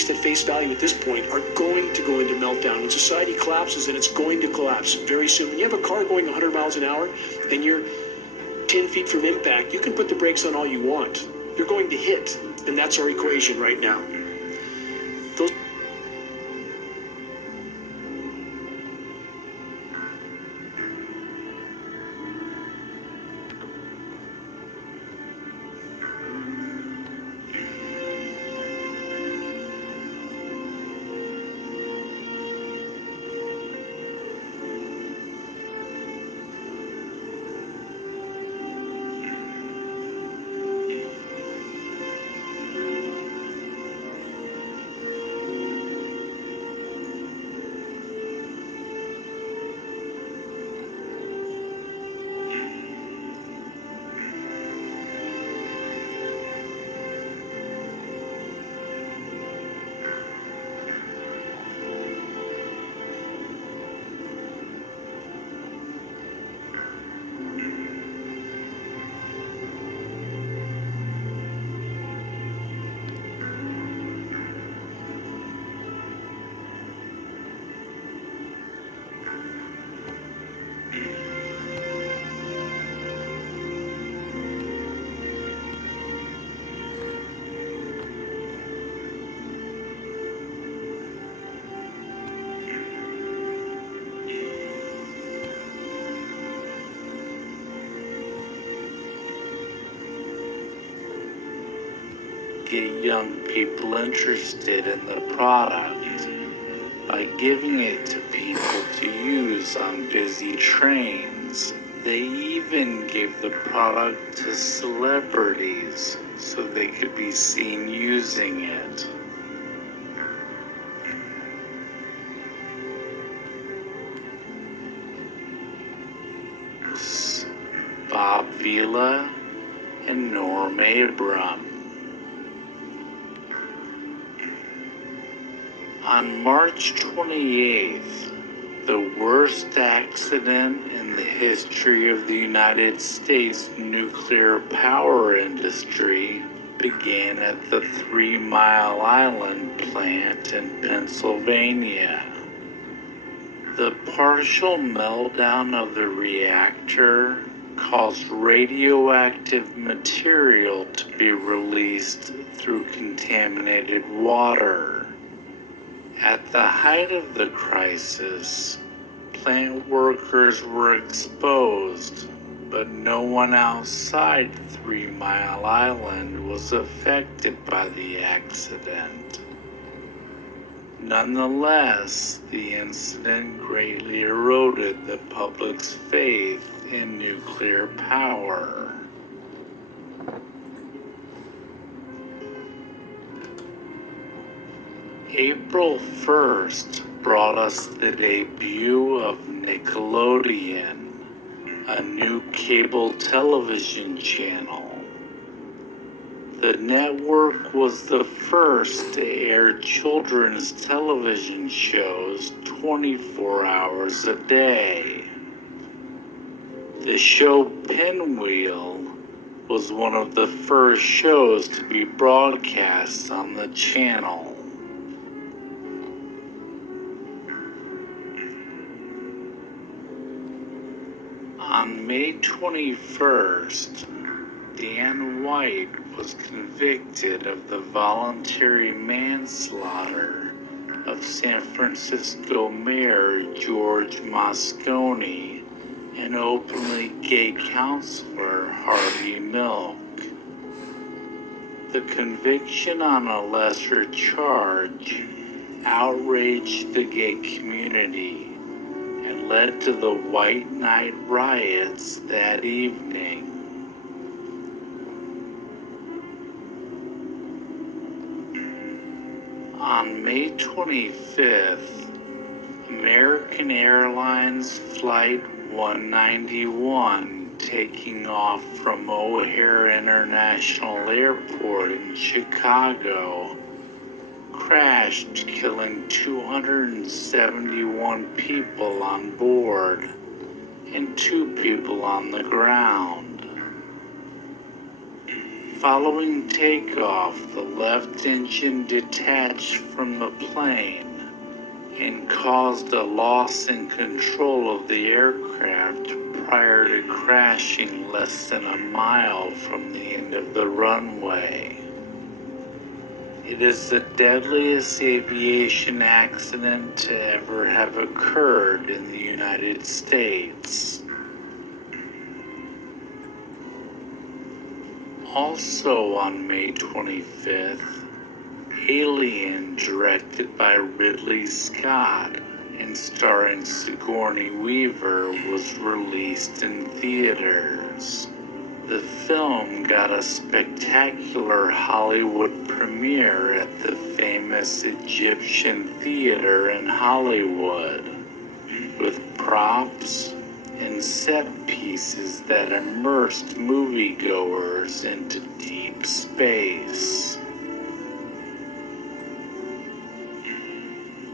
least at face value at this point, are going to go into meltdown. When society collapses, and it's going to collapse very soon. When you have a car going 100 miles an hour and you're 10 feet from impact, you can put the brakes on all you want. You're going to hit, and that's our equation right now. Those get young people interested in the product by giving it to people to use on busy trains. They even gave the product to celebrities so they could be seen using it. Bob Vila and Norm Abram. On March 28th, the worst accident in the history of the United States nuclear power industry began at the 3 Mile Island plant in Pennsylvania. The partial meltdown of the reactor caused radioactive material to be released through contaminated water. At the height of the crisis, plant workers were exposed, but no one outside 3 Mile Island was affected by the accident. Nonetheless, the incident greatly eroded the public's faith in nuclear power. April 1st brought us the debut of Nickelodeon, a new cable television channel. The network was the first to air children's television shows 24 hours a day. The show Pinwheel was one of the first shows to be broadcast on the channel. On May 21st, Dan White was convicted of the voluntary manslaughter of San Francisco Mayor George Moscone and openly gay counselor Harvey Milk. The conviction on a lesser charge outraged the gay community and led to the White Night riots that evening. On May 25th, American Airlines Flight 191, taking off from O'Hare International Airport in Chicago, crashed, killing 271 people on board and 2 people on the ground. Following takeoff, the left engine detached from the plane and caused a loss in control of the aircraft prior to crashing less than a mile from the end of the runway. It is the deadliest aviation accident to ever have occurred in the United States. Also on May 25th, Alien, directed by Ridley Scott and starring Sigourney Weaver, was released in theaters. The film got a spectacular Hollywood premiere at the famous Egyptian Theater in Hollywood, with props and set pieces that immersed moviegoers into deep space.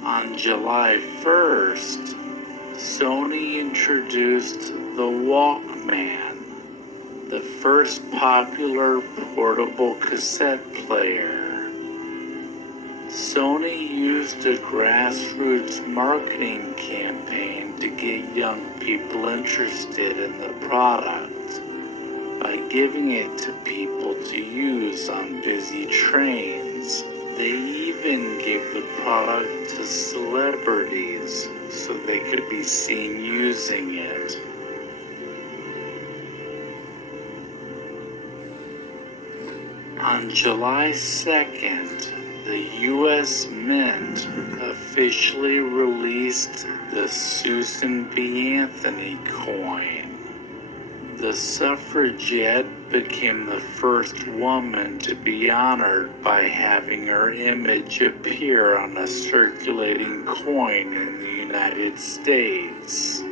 On July 1st, Sony introduced the Walkman, the first popular portable cassette player. Sony used a grassroots marketing campaign to get young people interested in the product by giving it to people to use on busy trains. They even gave the product to celebrities so they could be seen using it. On July 2nd, the U.S. Mint officially released the Susan B. Anthony coin. The suffragette became the first woman to be honored by having her image appear on a circulating coin in the United States.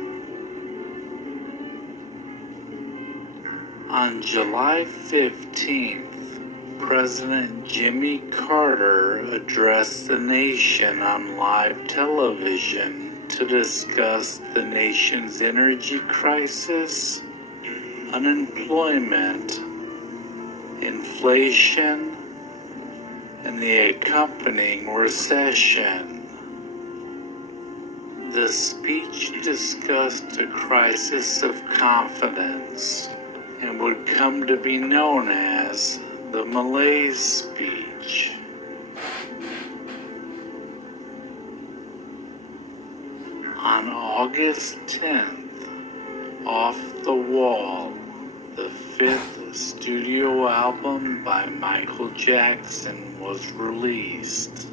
On July 15th, President Jimmy Carter addressed the nation on live television to discuss the nation's energy crisis, unemployment, inflation, and the accompanying recession. The speech discussed a crisis of confidence and would come to be known as the Malaise Speech. On August 10th, Off the Wall, the fifth studio album by Michael Jackson, was released.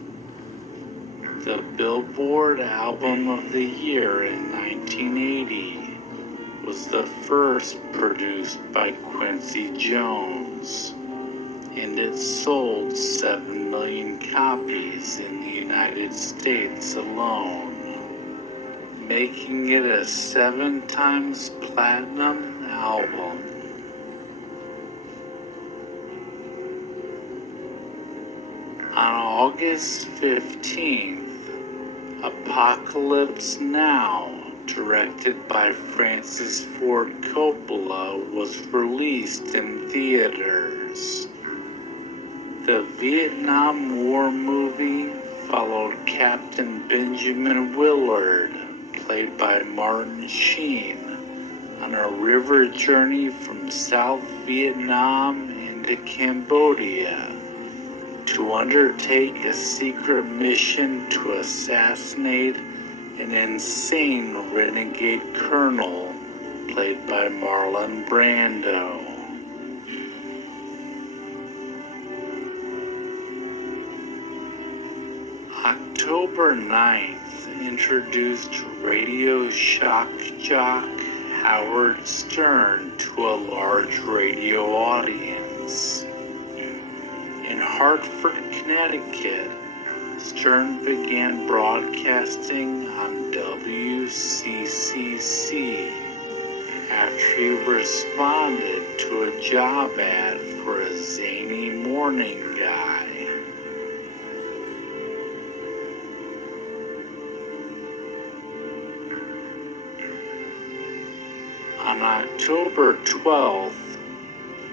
The Billboard Album of the Year in 1980 was the first produced by Quincy Jones, and it sold 7 million copies in the United States alone, making it a 7 times platinum album. On August 15th, Apocalypse Now, directed by Francis Ford Coppola, was released in theaters. The Vietnam War movie followed Captain Benjamin Willard, played by Martin Sheen, on a river journey from South Vietnam into Cambodia to undertake a secret mission to assassinate an insane renegade colonel, played by Marlon Brando. October 9th introduced radio shock jock Howard Stern to a large radio audience. In Hartford, Connecticut, Stern began broadcasting on WCCC after he responded to a job ad for a zany morning guy. On October 12th,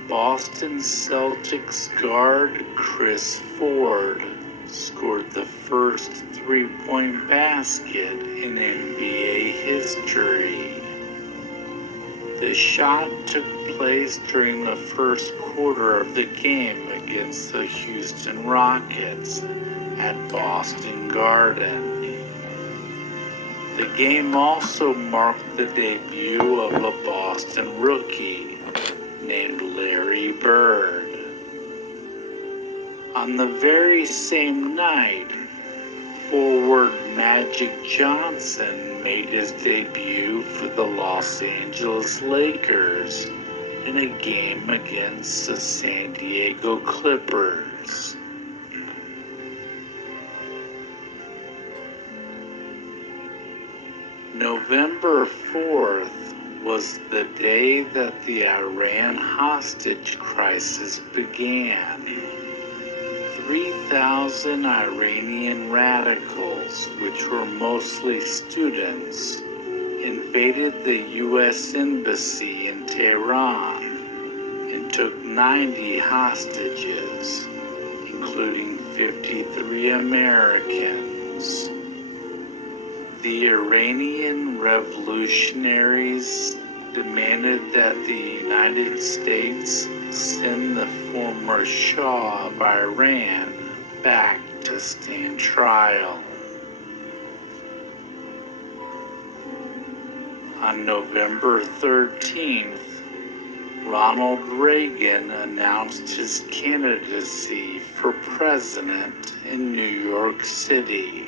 Boston Celtics guard Chris Ford scored the first three-point basket in NBA history. The shot took place during the first quarter of the game against the Houston Rockets at Boston Garden. The game also marked the debut of a Boston rookie named Larry Bird. On the very same night, forward Magic Johnson made his debut for the Los Angeles Lakers in a game against the San Diego Clippers. November 4th was the day that the Iran hostage crisis began. 3,000 Iranian radicals, which were mostly students, invaded the U.S. Embassy in Tehran and took 90 hostages, including 53 Americans. The Iranian revolutionaries demanded that the United States send the former Shah of Iran back to stand trial. On November 13th, Ronald Reagan announced his candidacy for president in New York City.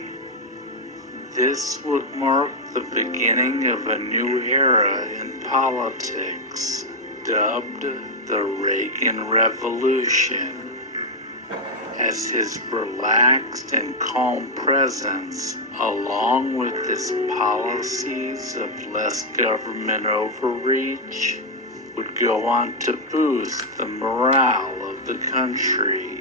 This would mark the beginning of a new era in politics, dubbed the Reagan Revolution, as his relaxed and calm presence, along with his policies of less government overreach, would go on to boost the morale of the country.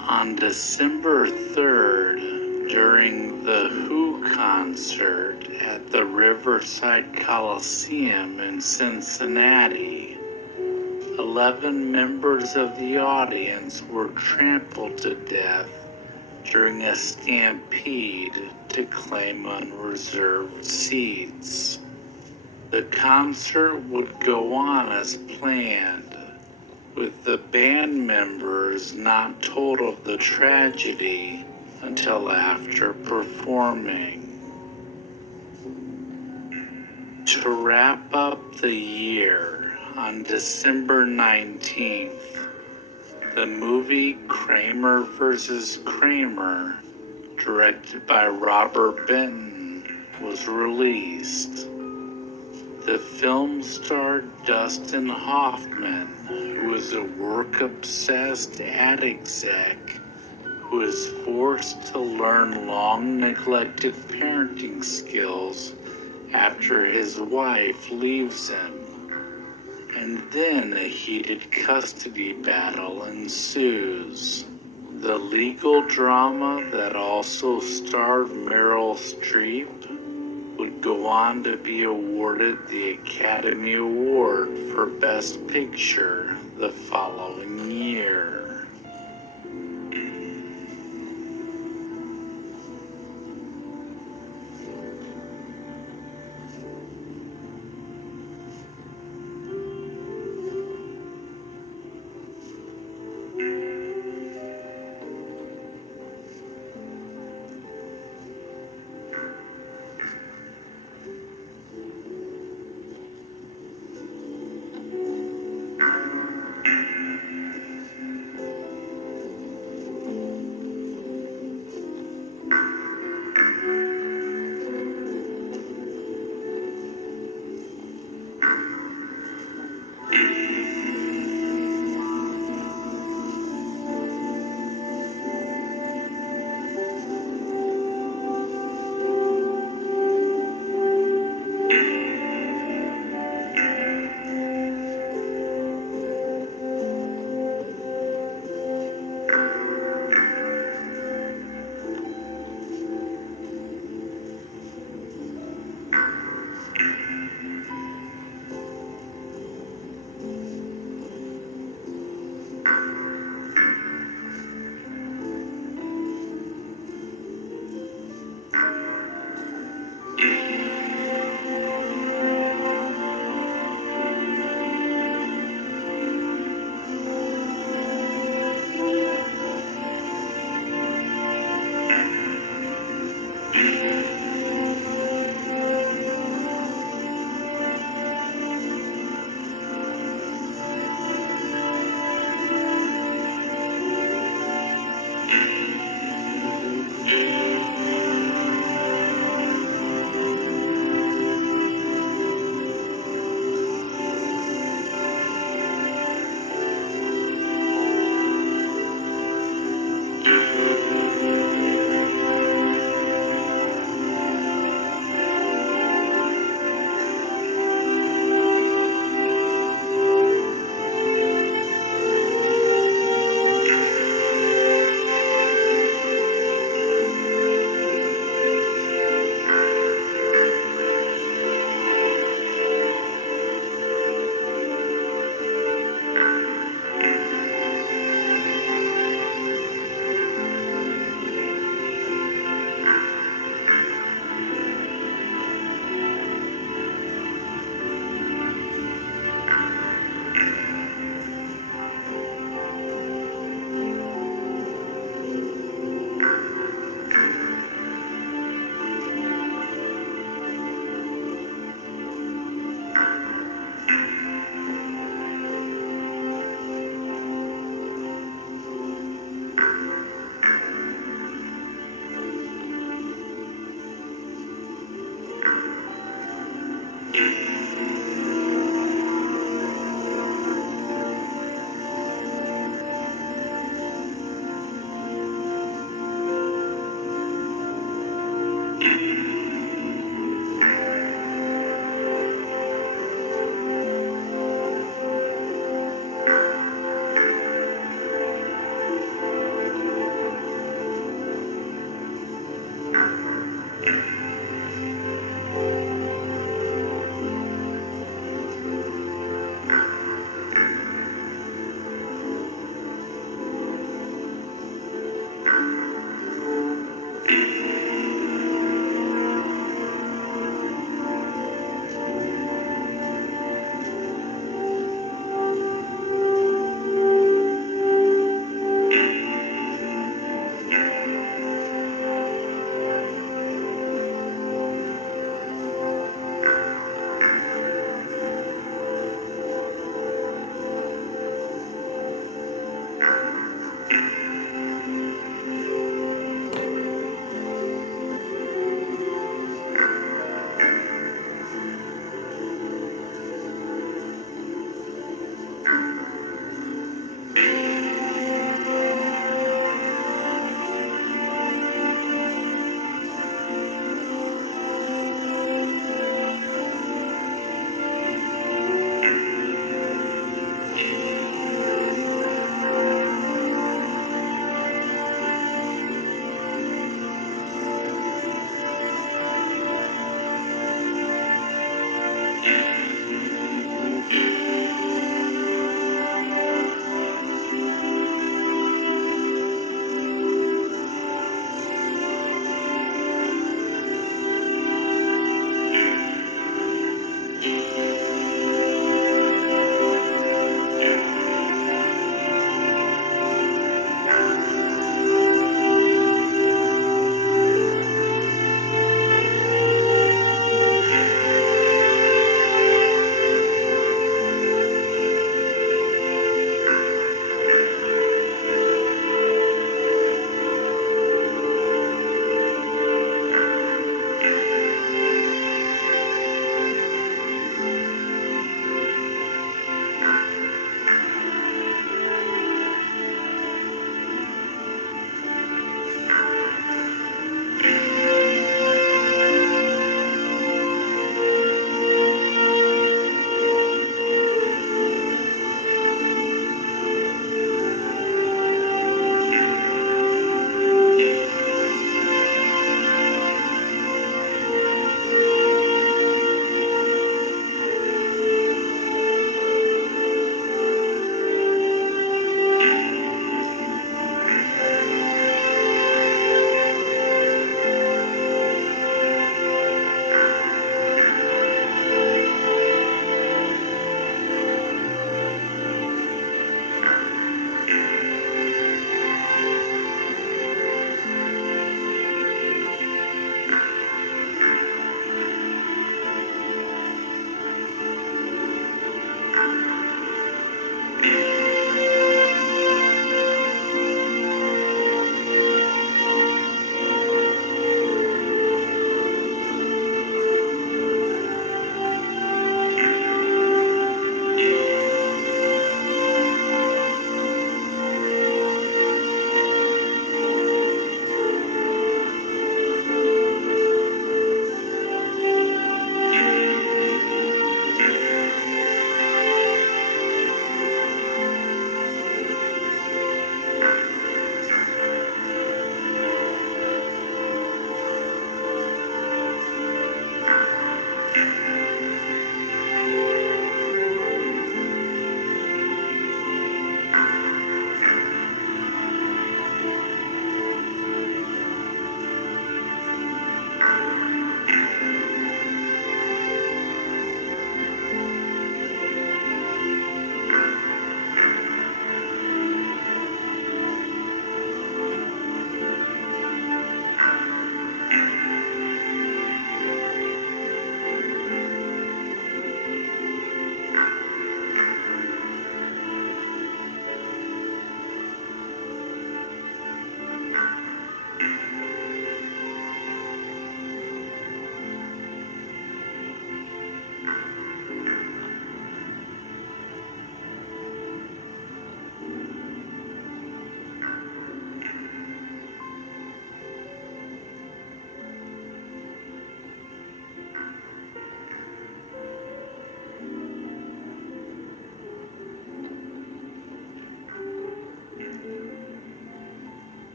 On December 3rd, during the Who concert at the Riverside Coliseum in Cincinnati, 11 members of the audience were trampled to death during a stampede to claim unreserved seats. The concert would go on as planned, with the band members not told of the tragedy until after performing. To wrap up the year, on December 19th, the movie Kramer vs. Kramer, directed by Robert Benton, was released. The film starred Dustin Hoffman, who is a work-obsessed ad exec who is forced to learn long-neglected parenting skills after his wife leaves him. And then a heated custody battle ensues. The legal drama that also starred Meryl Streep would go on to be awarded the Academy Award for Best Picture the following year.